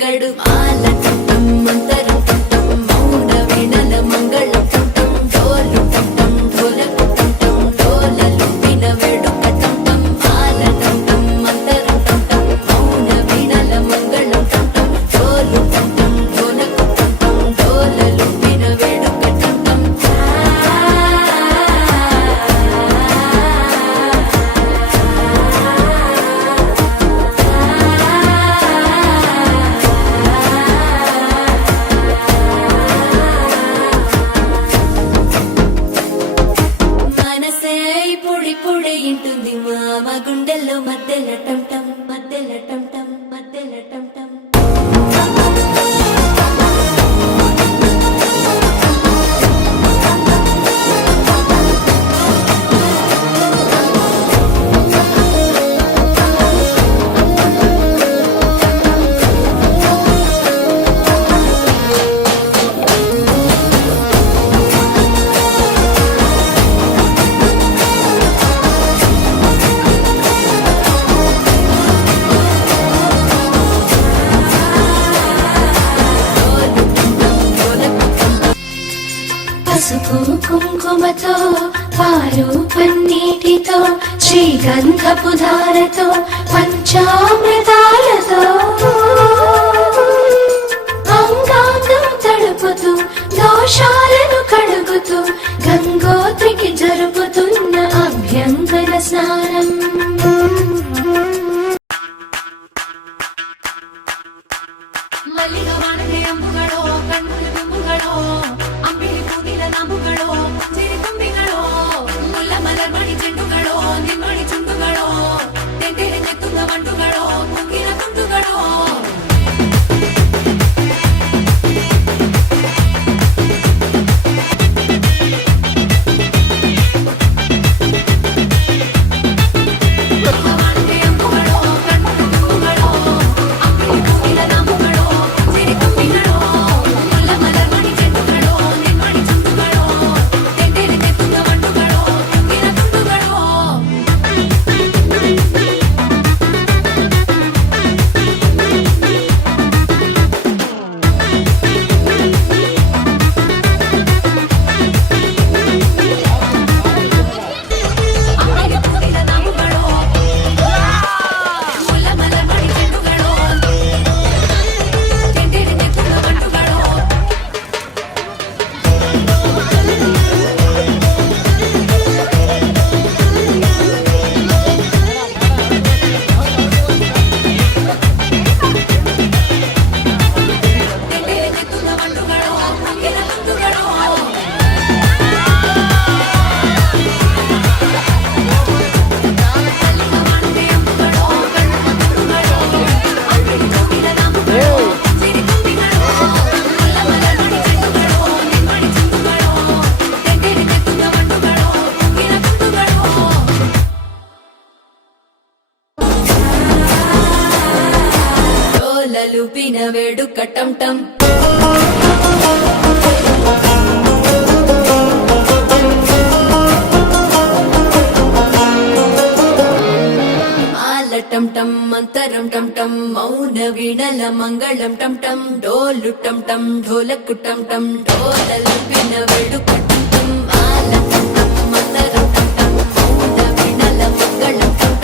గడు మాల టం మంతరం టం మౌన వీణల మంగళం టం డోలు టం ఢోలకు టం డోలలు విన వేడుక టం మాల టం మంతరం టం మౌన వీణల మంగళం టం డోలు టం ఢోలకు టం డోలలు విన వేడుక టం మనసే పొడి పొడి ఇంటుంది మామ గుండెల్లో మధ్యల టం టం మధ్యల టం టం మధ్యల టం టం పసుపు కుంకుమతో పాలు పన్నీటితో శ్రీగంధపు ధారతో పంచామృతాలతో అంగాంగం తడుపుతూ దోషాలను కడుగుతూ గంగోత్రికి జరుపుతున్న అభ్యంగన స్నానం. ಮಲ್ಲಿಗ ವಾಣತೆ ಅಂಬುಗಳೋ ಕಣ್ಣುಲ ಬಿಂಬುಗಳೋ ಅಂಬಿಳಿ ಕೂದಿಲ ನಂಬುಗಳೋ ಸಿರಿ ತುಂಬಿಗಳೋ ಮುಲ್ಲ ಮಲರ್ಮಣಿ ಚೆಂಡುಗಳೋ ನಿಮ್ಮಣಿ ಚುಂಡುಗಳೋ ತೆಂಟೆರೆ ನೆತ್ತುಗ ಬಂಡುಗಳೋ ಕುಂಗಿನ ತುಂಡುಗಳೋ లలుపిన వేడుక టం టం మాల టం టం మంతరం టం టం మౌన వీణల మంగళం టం టం డోలు టం టం ఢోలకు టం టం డోలలు విన వేడుక టం టం మాల టం టం మంతరం టం టం మౌన వీణల మంగళం టం